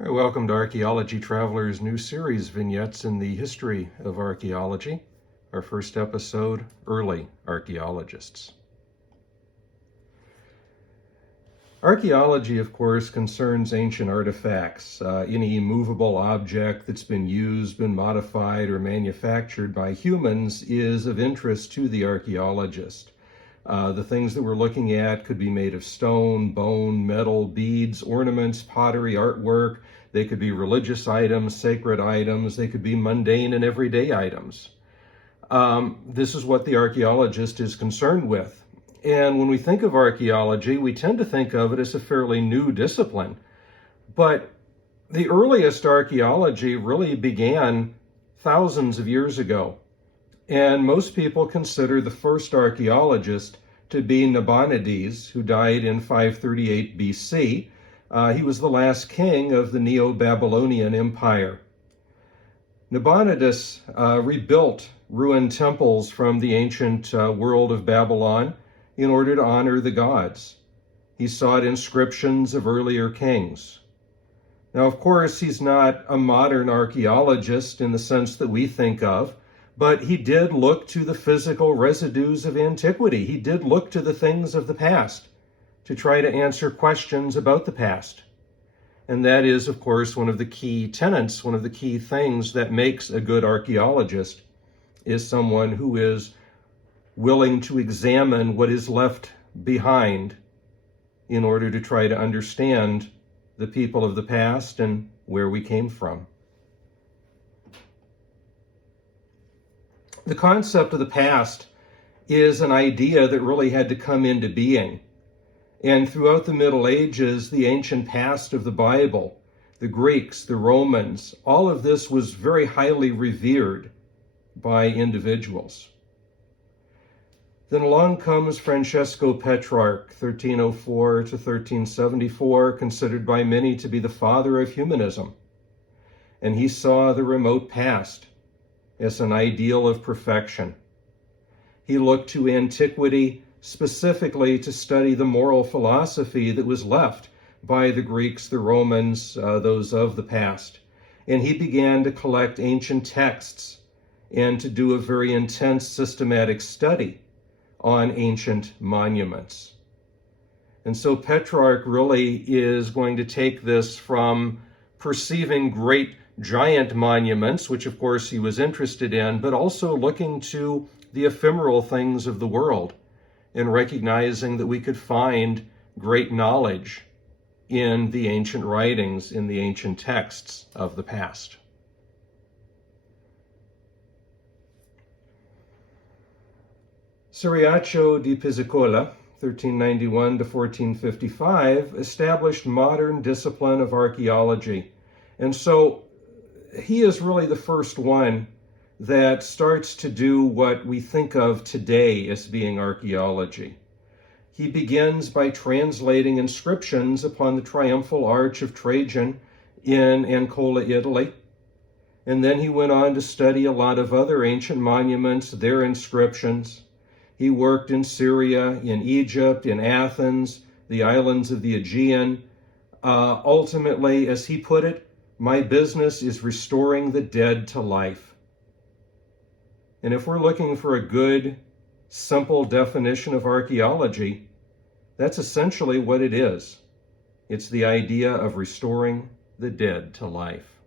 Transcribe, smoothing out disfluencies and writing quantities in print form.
All right, welcome to Archaeology Traveler's new series, Vignettes in the History of Archaeology. Our first episode, Early Archaeologists. Archaeology, of course, concerns ancient artifacts. Any movable object that's been used, been modified, or manufactured by humans is of interest to the archaeologist. The things that we're looking at could be made of stone, bone, metal, beads, ornaments, pottery, artwork. They could be religious items, sacred items. They could be mundane and everyday items. This is what the archaeologist is concerned with. And when we think of archaeology, we tend to think of it as a fairly new discipline. But the earliest archaeology really began thousands of years ago. And most people consider the first archaeologist to be Nabonidus, who died in 538 BC. He was the last king of the Neo-Babylonian Empire. Nabonidus rebuilt ruined temples from the ancient world of Babylon in order to honor the gods. He sought inscriptions of earlier kings. Now, of course, he's not a modern archaeologist in the sense that we think of, but he did look to the physical residues of antiquity. He did look to the things of the past to try to answer questions about the past. And that is, of course, one of the key tenets, one of the key things that makes a good archaeologist is someone who is willing to examine what is left behind in order to try to understand the people of the past and where we came from. The concept of the past is an idea that really had to come into being. And throughout the Middle Ages, the ancient past of the Bible, the Greeks, the Romans, all of this was very highly revered by individuals. Then along comes Francesco Petrarch, 1304 to 1374, considered by many to be the father of humanism. And he saw the remote past as an ideal of perfection. He looked to antiquity specifically to study the moral philosophy that was left by the Greeks, the Romans, those of the past. And he began to collect ancient texts and to do a very intense systematic study on ancient monuments. And so Petrarch really is going to take this from perceiving great giant monuments, which of course he was interested in, but also looking to the ephemeral things of the world and recognizing that we could find great knowledge in the ancient writings, in the ancient texts of the past. CIRIACO di PIZZICOLI, 1391 to 1455, established modern discipline of archaeology. And so he is really the first one that starts to do what we think of today as being archaeology. He begins by translating inscriptions upon the triumphal arch of Trajan in Ancona, Italy. And then he went on to study a lot of other ancient monuments, their inscriptions. He worked in Syria, in Egypt, in Athens, the islands of the Aegean. Ultimately, as he put it, my business is restoring the dead to life. And if we're looking for a good, simple definition of archaeology, that's essentially what it is. It's the idea of restoring the dead to life.